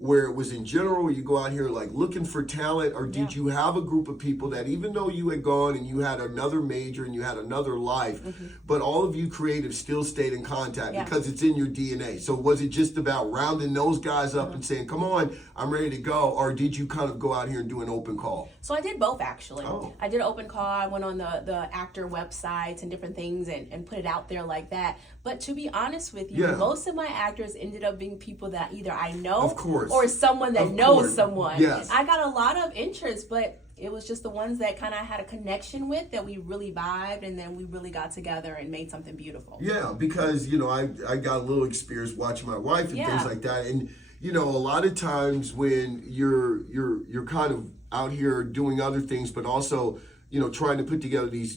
where it was in general, where you go out here like looking for talent, or did you have a group of people that even though you had gone and you had another major and you had another life, but all of you creatives still stayed in contact because it's in your DNA? So was it just about rounding those guys up and saying, come on, I'm ready to go? Or did you kind of go out here and do an open call? So I did both, actually. Oh. I did an open call. I went on the actor websites and different things and put it out there like that. But to be honest with you, most of my actors ended up being people that either I know, of course, or someone that knows someone. Yes. I got a lot of interest, but it was just the ones that kind of had a connection with, that we really vibed, and then we really got together and made something beautiful. Yeah, because, you know, I got a little experience watching my wife and things like that. And, you know, a lot of times when you're kind of out here doing other things, but also, you know, trying to put together these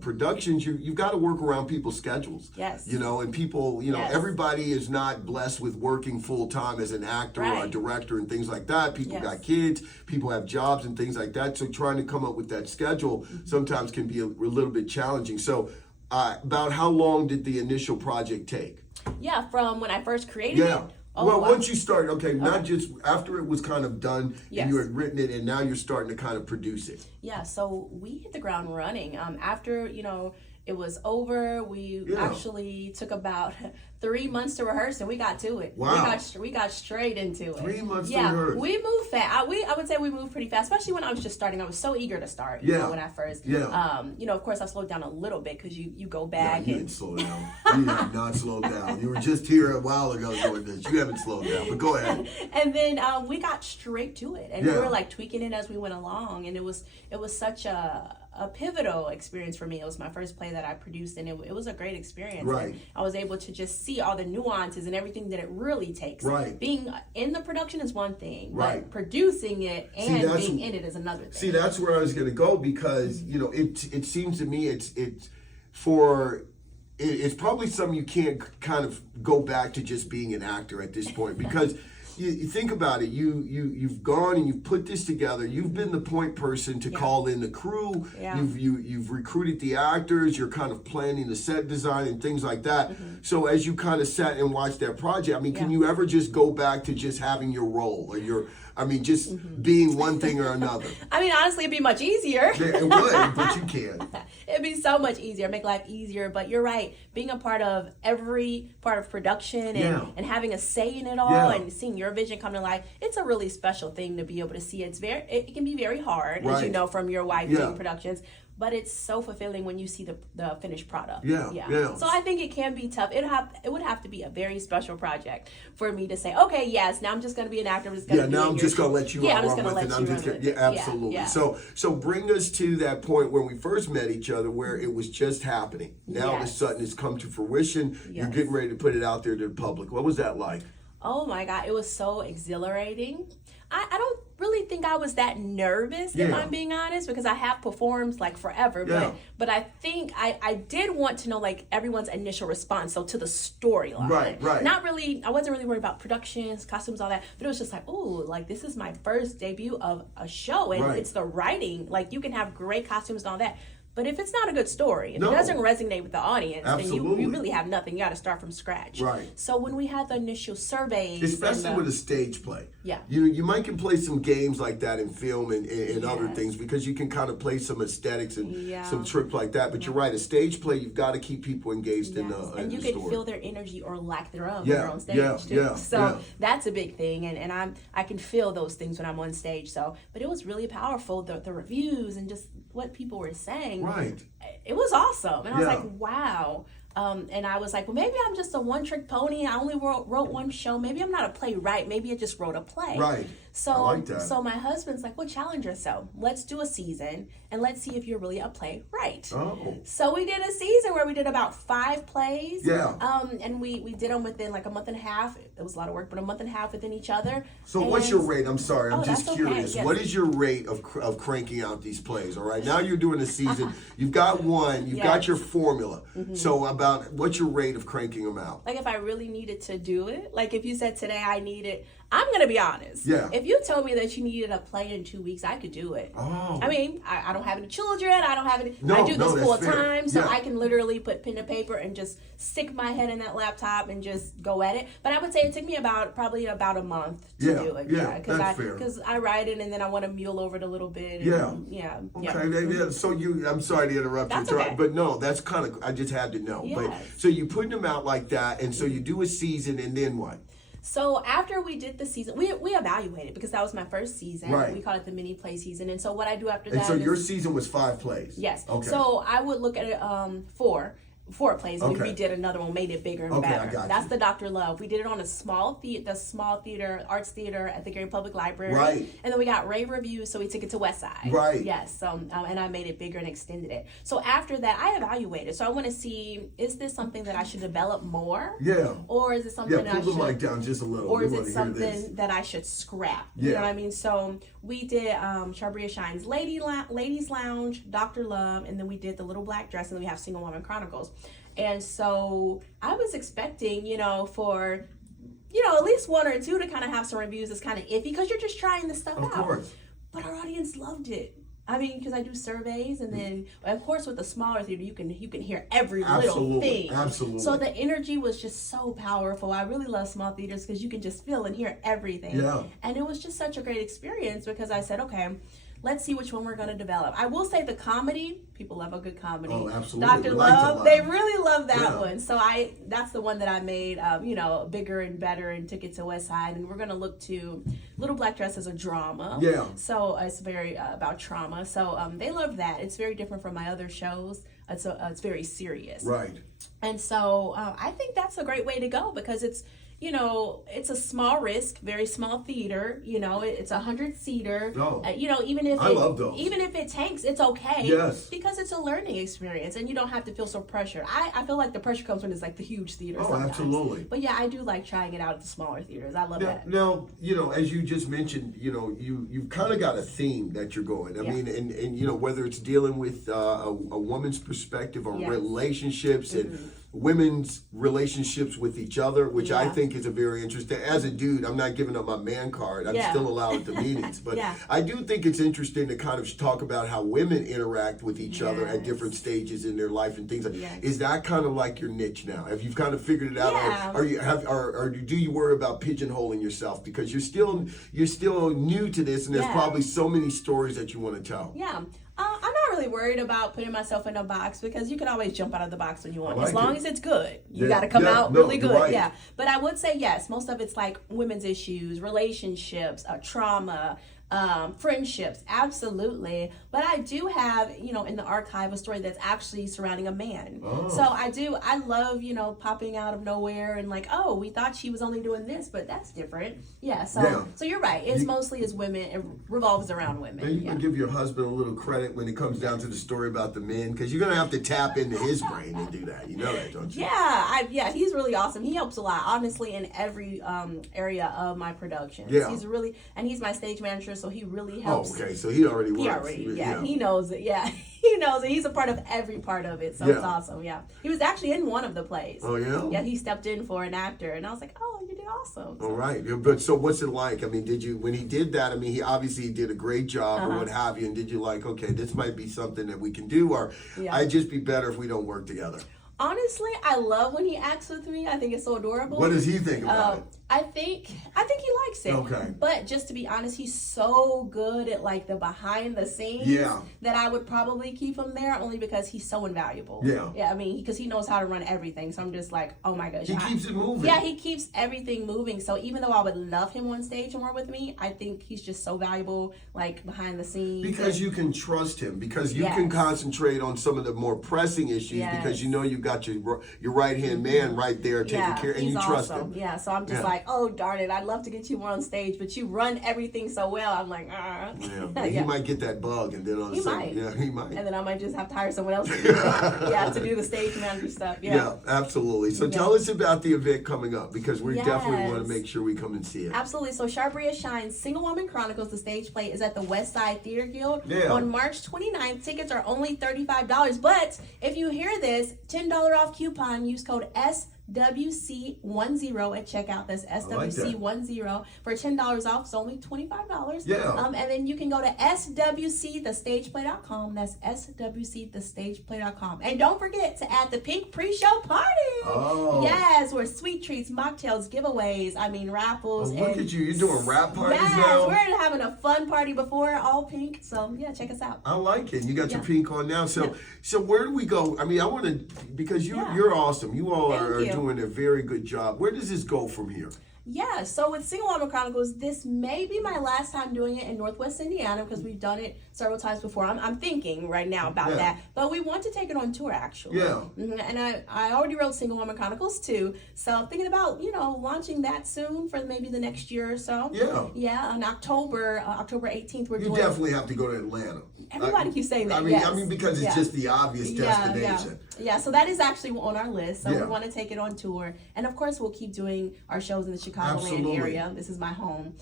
productions, you've got to work around people's schedules. Yes. You know, and people, you know, everybody is not blessed with working full time as an actor or a director and things like that. People got kids, people have jobs and things like that. So trying to come up with that schedule sometimes can be a little bit challenging. So about how long did the initial project take? Yeah, from when I first created it. Oh, well, once you started, not just after it was kind of done and you had written it and now you're starting to kind of produce it. Yeah, so we hit the ground running. After, you know, it was over, we actually took about 3 months to rehearse and we got to it. Wow. We got straight into it. 3 months to rehearse. We moved fast. I would say we moved pretty fast, especially when I was just starting. I was so eager to start, you know, when I first. You know, of course, I slowed down a little bit because you go back. No, you didn't slow down. You have not slowed down. You were just here a while ago doing this. You haven't slowed down, but go ahead. And then we got straight to it. And we were like tweaking it as we went along. And it was such a pivotal experience for me. It was my first play that I produced, and it was a great experience. Right. And I was able to just see all the nuances and everything that it really takes. Right. Being in the production is one thing, right, but producing it and being in it is another thing. See, that's where I was going to go, because you know, it seems to me it's probably something you can't kind of go back to just being an actor at this point, because you think about it, you've gone and you've put this together. You've been the point person to call in the crew. You've recruited the actors. You're kind of planning the set design and things like that. So as you kind of sat and watched that project, I mean, can you ever just go back to just having your role, or just being one thing or another? I mean, honestly, it'd be much easier. Yeah, it would, but you can. It'd be so much easier, make life easier. But you're right, being a part of every part of production and having a say in it all and seeing your vision come to life, it's a really special thing to be able to see. It can be very hard, as you know from your wife doing productions. But it's so fulfilling when you see the finished product. Yeah. So I think it can be tough. It would have to be a very special project for me to say, okay, yes, now I'm just going to be an actor. I'm just going to now I'm just going to let you run with it. Yeah, absolutely. Yeah. So bring us to that point when we first met each other, where it was just happening. Now all of a sudden it's come to fruition. You're getting ready to put it out there to the public. What was that like? Oh my God, it was so exhilarating. I don't really think I was that nervous, if I'm being honest, because I have performed like forever. But I think I did want to know like everyone's initial response, so to the storyline. Right. Not really, I wasn't really worried about productions, costumes, all that, but it was just like, oh, like this is my first debut of a show, and it's the writing. Like you can have great costumes and all that, but if it's not a good story, if it doesn't resonate with the audience, then you really have nothing. You got to start from scratch. Right. So when we had the initial surveys, especially with a stage play, you might can play some games like that in film and other things, because you can kind of play some aesthetics and some tricks like that. But you're right, a stage play, you've got to keep people engaged in the and you the can story. Feel their energy or lack thereof when they're on stage too. So that's a big thing, and I can feel those things when I'm on stage. So, but it was really powerful, the reviews and just what people were saying. Right. It was awesome. And I was like, wow. And I was like, well, maybe I'm just a one-trick pony. I only wrote one show. Maybe I'm not a playwright. Maybe I just wrote a play. Right. So, I like that. So my husband's like, well, challenge yourself. Let's do a season, and let's see if you're really a playwright. Oh. So we did a season where we did about 5 plays. Yeah. And we did them within like a month and a half. It was a lot of work, but a month and a half within each other. So what's your rate? I'm sorry, I'm just curious. Yes. What is your rate of cranking out these plays? All right, now you're doing a season. You've got one. You've got your formula. So what's your rate of cranking them out? Like if I really needed to do it, like if you said today I needed I'm going to be honest. Yeah. If you told me that you needed a play in 2 weeks, I could do it. Oh. I mean, I don't have any children. I don't have any. No, I do this that's full fair. time, so Yeah. I can literally put pen to paper and just stick my head in that laptop and just go at it. But I would say it took me probably about a month to do it. Yeah, that's fair. Because I write it and then I want to mule over it a little bit. Yeah. And, yeah. Okay. Yeah. So I'm sorry to interrupt That's you, okay. but no, that's kind of, I just had to know. Yes. But so you putting them out like that, and so you do a season, and then what? So after we did the season, we evaluated because that was my first season. Right. We call it the mini play season. And so what I do after And that so is, your season was 5 plays. yes. Okay. So I would look at it four plays. Okay. We redid another one, made it bigger and Okay, I better. got That's you. the Dr. Love. We did it on the small theater, arts theater at the Gary Public Library. Right. And then we got rave reviews, so we took it to West Side. Right. Yes. And I made it bigger and extended it. So after that, I evaluated. So I want to see, is this something that I should develop more? Yeah. Or is it something Yeah, that I pull the should... mic down just a little. Or We is wanna it hear something this. that I should scrap? Yeah. You know what I mean? So we did Charbria Shine's Ladies Lounge, Dr. Love, and then we did the Little Black Dress, and then we have Single Woman Chronicles. And so I was expecting, for, at least 1 or 2 to kind of have some reviews that's kind of iffy because you're just trying this stuff out. Of course. But our audience loved it. I mean, because I do surveys, and then, of course, with the smaller theater, you can hear every little thing. Absolutely. So the energy was just so powerful. I really love small theaters because you can just feel and hear everything. Yeah. And it was just such a great experience because I said, okay, let's see which one we're going to develop. I will say the comedy, people love a good comedy. Oh, absolutely. Dr. We like to Love, laugh. they really love that Yeah. one. So that's the one that I made, bigger and better and took it to West Side. And we're going to look to Little Black Dress as a drama. Yeah. So it's very about trauma. So they love that. It's very different from my other shows. It's very serious. Right. And so I think that's a great way to go because it's, it's a small risk, very small theater. It's 100-seater. Oh. Even if I love those. even if it tanks, it's okay. Yes. Because it's a learning experience, and you don't have to feel so pressured. I feel like the pressure comes when it's like the huge theater. Oh, sometimes. absolutely. But yeah, I do like trying it out at the smaller theaters. I love that. Now, as you just mentioned, you've kind of got a theme that you're going. I mean, and whether it's dealing with a woman's perspective on Yes. relationships and women's relationships with each other, which I think is a very interesting. As a dude, I'm not giving up my man card. I'm still allowed at the meetings, but I do think it's interesting to kind of talk about how women interact with each other at different stages in their life and things like. Is that kind of like your niche now? Have you kind of figured it out, or do you worry about pigeonholing yourself because you're still new to this, and there's probably so many stories that you want to tell? Yeah. I'm not really worried about putting myself in a box because you can always jump out of the box when you want. As long as it's good. You got to come out really good. Right. Yeah. But I would say, yes, most of it's like women's issues, relationships, trauma, friendships, absolutely. But I do have, in the archive a story that's actually surrounding a man. Oh. So I love, popping out of nowhere and like, oh, we thought she was only doing this, but that's different. Yeah. So you're right. It's mostly as women. It revolves around women. And you can give your husband a little credit when it comes down to the story about the men, because you're going to have to tap into his brain and do that. You know that, don't you? Yeah. He's really awesome. He helps a lot, honestly, in every area of my production. Yeah. He's my stage manager, so he really helps. Oh, okay. So he already works. He knows it. Yeah, he knows it. He's a part of every part of it, so it's awesome. Yeah, he was actually in one of the plays. Oh yeah. Yeah, he stepped in for an actor, and I was like, oh, you did awesome. So. All right, but so what's it like? I mean, when he did that? I mean, he obviously did a great job or what have you. And did you like, okay, this might be something that we can do, or I'd just be better if we don't work together? Honestly, I love when he acts with me. I think it's so adorable. What does he think about it? I think he likes it. Okay. But just to be honest, he's so good at like the behind the scenes that I would probably keep him there only because he's so invaluable. Yeah. Yeah, I mean, because he knows how to run everything. So I'm just like, oh my gosh. He keeps it moving. Yeah, he keeps everything moving. So even though I would love him on stage and work with me, I think he's just so valuable like behind the scenes. Because you can trust him. Because you can concentrate on some of the more pressing issues because you got your right-hand man right there taking care, and you trust him. Yeah, so I'm just like, oh, darn it, I'd love to get you more on stage, but you run everything so well. I'm like, He might get that bug, and then all of a sudden, he might. And then I might just have to hire someone else to do that. To do the stage manager stuff. Yeah, absolutely. So tell us about the event coming up, because we definitely want to make sure we come and see it. Absolutely. So Charbria Shine, Single Woman Chronicles, the stage play, is at the West Side Theater Guild on March 29th. Tickets are only $35, but if you hear this, $10 off coupon, use code SWC10 at checkout. That's SWC10 for $10 off. It's only $25. Yeah. And then you can go to SWCTheStagePlay.com. That's SWCTheStagePlay.com. And don't forget to add the pink pre-show party. Oh. Yes, where sweet treats, mocktails, giveaways, raffles. Look at you. You're doing rap parties yes, now? We're having a fun party before, all pink. So, yeah, check us out. I like it. You got your pink on now. So where do we go? I mean, I want to, because you're awesome. You all are doing a very good job. Where does this go from here? Yeah, so with Single Woman Chronicles, this may be my last time doing it in Northwest Indiana because we've done it several times before. I'm thinking right now about that, but we want to take it on tour actually. Yeah. And I already wrote Single Woman Chronicles 2, so I'm thinking about launching that soon for maybe the next year or so. Yeah. Yeah, on October 18th we're doing. You definitely have to go to Atlanta. Everybody keeps saying that. I mean, because it's just the obvious destination. Yeah, so that is actually on our list. So we want to take it on tour, and of course we'll keep doing our shows in the Chicagoland area. This is my home,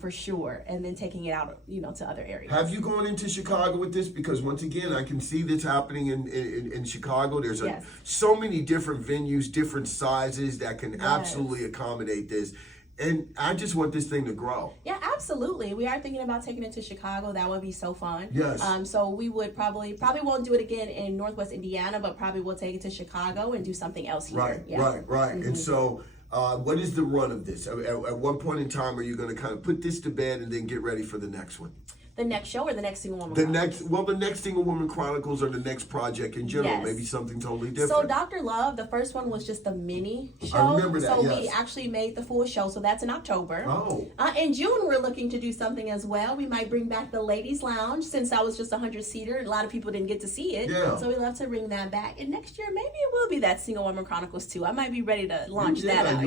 for sure, and then taking it out, to other areas. Have you gone into Chicago with this? Because once again, I can see this happening in Chicago. There's so many different venues, different sizes that can absolutely accommodate this. And I just want this thing to grow. Yeah, absolutely. We are thinking about taking it to Chicago. That would be so fun. Yes. So we would probably won't do it again in Northwest Indiana, but probably we'll take it to Chicago and do something else here. Right. Mm-hmm. And so what is the run of this? At what point in time are you going to kind of put this to bed and then get ready for the next one? The next show or the next Single Woman Chronicles? The next Single Woman Chronicles or the next project in general, maybe something totally different. So Dr. Love, the first one was just a mini show. I remember that, So we actually made the full show, so that's in October. Oh. In June, we're looking to do something as well. We might bring back the Ladies Lounge, since that was just a 100-seater, and a lot of people didn't get to see it. Yeah. So we'd love to bring that back. And next year, maybe it will be that Single Woman Chronicles 2. I might be ready to launch that out.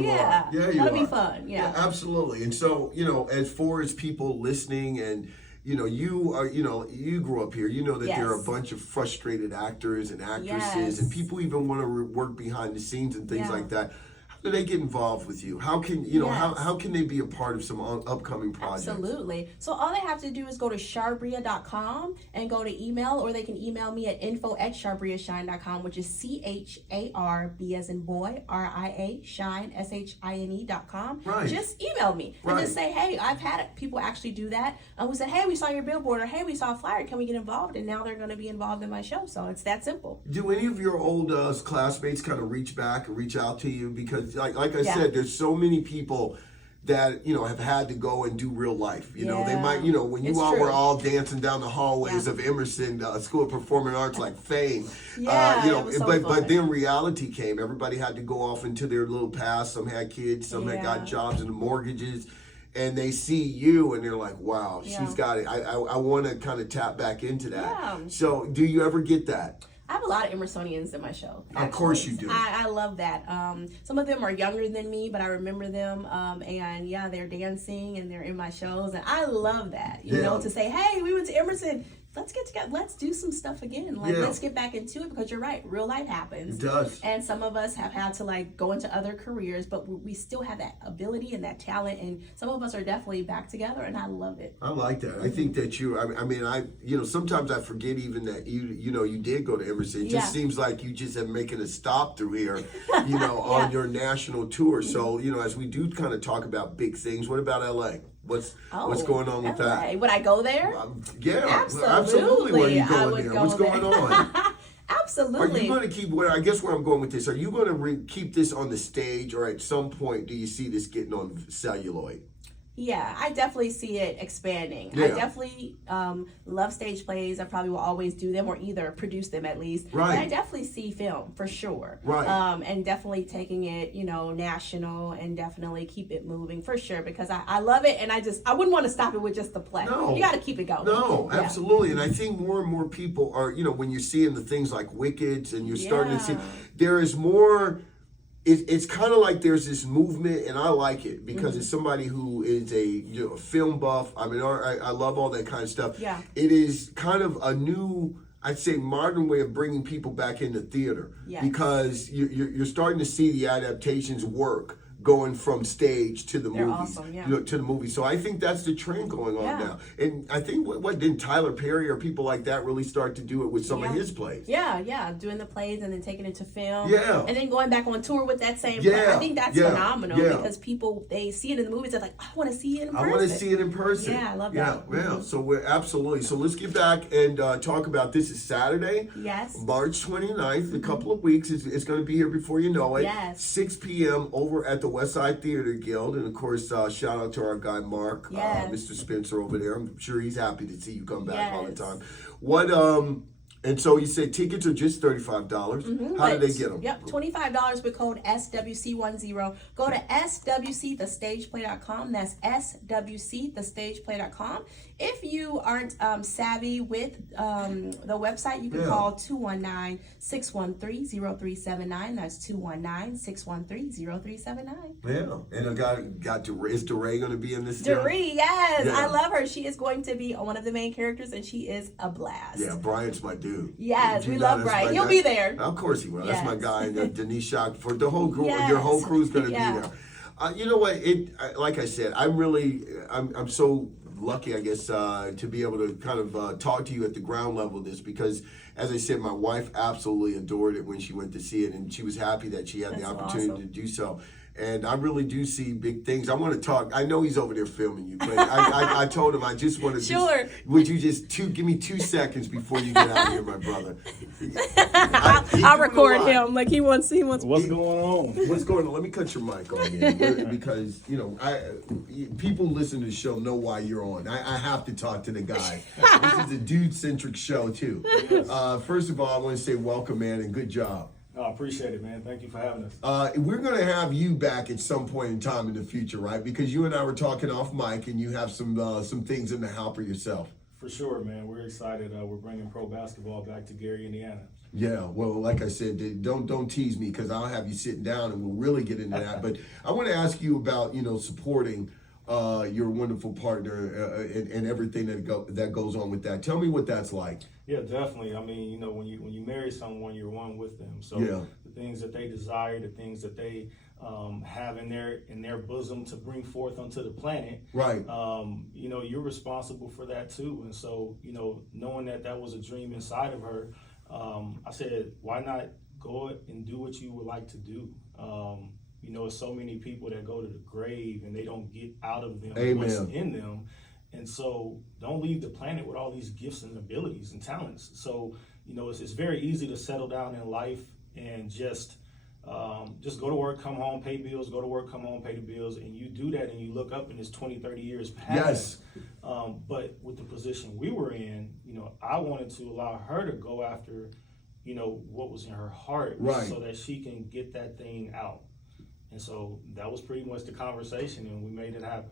That'll be fun. Yeah, absolutely. And so, as far as people listening and you grew up here. You know that there are a bunch of frustrated actors and actresses, and people even want to work behind the scenes and things like that. How do they get involved with you? How can how can they be a part of some upcoming projects? Absolutely. So all they have to do is go to charbria.com and go to email, or they can email me at info@charbriashine.com, which is CHARB as in boy, RIA, shine, SHINE.com. Right. Just email me and just say, hey, I've had people actually do that. We said, hey, we saw your billboard, or hey, we saw a flyer. Can we get involved? And now they're going to be involved in my show. So it's that simple. Do any of your old classmates kind of reach back and reach out to you? Because like I said, there's so many people that have had to go and do real life. They might when you all were all dancing down the hallways of Emerson School of Performing Arts like fame. But then reality came. Everybody had to go off into their little past. Some had kids, some had got jobs and mortgages. And they see you and they're like, wow, she's got it. I want to kind of tap back into that. Yeah. So do you ever get that? I have a lot of Emersonians in my show. Of course you do. I love that. Some of them are younger than me, but I remember them. And they're dancing and they're in my shows. And I love that, you know, to say, hey, we went to Emerson. Let's get together. Let's do some stuff again. Let's get back into it, because you're right. Real life happens. It does. And some of us have had to go into other careers, but we still have that ability and that talent. And some of us are definitely back together, and I love it. I like that. I think that sometimes I forget even that you did go to Emerson. It just seems like you just have making a stop through here, on your national tour. So, as we do kind of talk about big things, what about LA? What's going on with that? Would I go there? Absolutely. Where are you going there? What's going on? Absolutely. Are you going to keep? I guess where I'm going with this. Are you going to keep this on the stage, or at some point do you see this getting on celluloid? Yeah, I definitely see it expanding. Yeah. I definitely love stage plays. I probably will always do them, or either produce them at least. Right. But I definitely see film for sure. Right. And definitely taking it, national, and definitely keep it moving for sure, because I love it, and I wouldn't want to stop it with just the play. No. You got to keep it going. No, absolutely. And I think more and more people are, when you're seeing the things like Wickeds, and you're starting to see, there is more. It's kind of like there's this movement, and I like it because it's somebody who is a film buff. I mean, I love all that kind of stuff. Yeah. It is kind of a new, I'd say, modern way of bringing people back into theater, because you're starting to see the adaptations work going from stage to the They're movies, awesome, yeah. to the movies. So I think that's the trend going on now. And I think what didn't Tyler Perry or people like that really start to do it with some of his plays? Yeah, doing the plays and then taking it to film. Yeah. And then going back on tour with that same play. I think that's phenomenal because people, they see it in the movies, they're like, I want to see it in person. I want to see it in person. Yeah, I love that. Yeah. So we're absolutely. So let's get back and talk about this. Is Saturday, yes, March 29th, a couple of weeks. It's going to be here before you know it. Yes. 6 p.m. over at the Westside Theater Guild. And of course, shout out to our guy Mark, Mr. Spencer over there. I'm sure he's happy to see you come back all the time. And so you said tickets are just $35. How do they get them? Yep, $25 with code SWC10. Go to swcthestageplay.com. That's swcthestageplay.com. If you aren't savvy with the website, you can call 219-613-0379. That's 219-613-0379. Yeah, and I got is DeRay going to be in this? DeRay, yes, I love her. She is going to be one of the main characters, and she is a blast. Yeah, Brian's my dude. Yes, we love Brian. He'll be there. Of course he will. That's my guy. And Denise Shock for the whole crew. Your whole crew's going to be there. You know what? Like I said, I'm so lucky, I guess, to be able to kind of talk to you at the ground level of this because, as I said, my wife absolutely adored it when she went to see it, and she was happy that she had the opportunity to do so. And I really do see big things. I want to talk. I know he's over there filming you, but I told him I just want to. Sure. Would you just give me 2 seconds before you get out of here, my brother? I'll record him like he wants. What's going on? What's going on? Let me cut your mic on here because people listen to the show know why you're on. I have to talk to the guy. This is a dude-centric show too. Yes. First of all, I want to say welcome, man, and good job. I appreciate it, man. Thank you for having us. We're going to have you back at some point in time in the future, right? Because you and I were talking off mic, and you have some things in the hopper yourself. For sure, man. We're excited. We're bringing pro basketball back to Gary, Indiana. Yeah, well, like I said, don't tease me because I'll have you sitting down and we'll really get into that. But I want to ask you about supporting your wonderful partner and everything that goes on with that. Tell me what that's like. Yeah, definitely. I mean, when you marry someone, you're one with them. So the things that they desire, the things that they have in their bosom to bring forth onto the planet, right? You're responsible for that too. And so, knowing that was a dream inside of her, I said, why not go and do what you would like to do? There's so many people that go to the grave and they don't get out of them what's in them. And so don't leave the planet with all these gifts and abilities and talents. So, it's very easy to settle down in life and just go to work, come home, pay bills, go to work, come home, pay the bills. And you do that and you look up and it's 20, 30 years past. Yes. But with the position we were in, I wanted to allow her to go after, what was in her heart, right, so that she can get that thing out. And so that was pretty much the conversation, and we made it happen.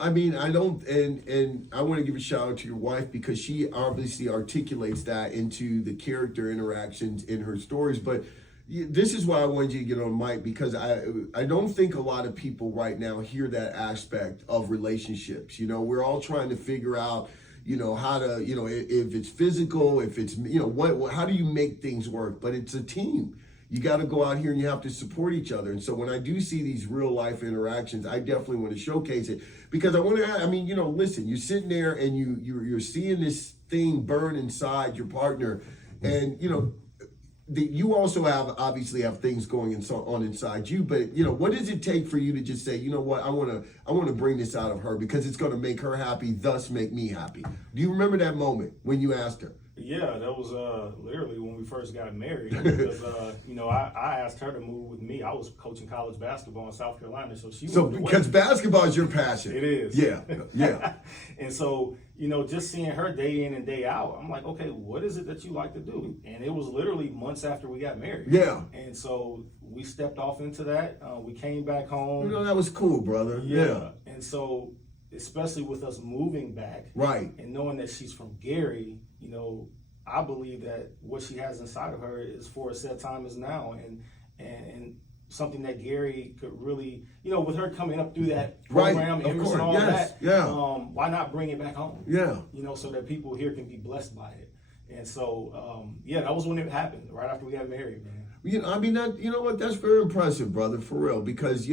I mean, I don't, and I want to give a shout out to your wife because she obviously articulates that into the character interactions in her stories. But this is why I wanted you to get on mic because I don't think a lot of people right now hear that aspect of relationships. We're all trying to figure out, how to, if it's physical, if it's, how do you make things work? But it's a team. You got to go out here and you have to support each other. And so when I do see these real life interactions, I definitely want to showcase it because I want to, listen, you're sitting there and you're seeing this thing burn inside your partner. And, you also obviously have things going on inside you, but what does it take for you to just say, you know what, I want to bring this out of her because it's going to make her happy, thus make me happy. Do you remember that moment when you asked her? Yeah, that was literally when we first got married because I asked her to move with me. I was coaching college basketball in South Carolina, so she moved away. Because basketball is your passion. It is. Yeah. And so, just seeing her day in and day out, I'm like, okay, what is it that you like to do? And it was literally months after we got married. Yeah. And so we stepped off into that. We came back home. That was cool, brother. Yeah. And so, especially with us moving back, right, and knowing that she's from Gary, I believe that what she has inside of her is for a set time as now, and something that Gary could really, with her coming up through that program, right, and all that, why not bring it back home? Yeah, so that people here can be blessed by it. And so, that was when it happened, right after we got married, man. I mean, that, you know what, that's very impressive, brother, for real, because,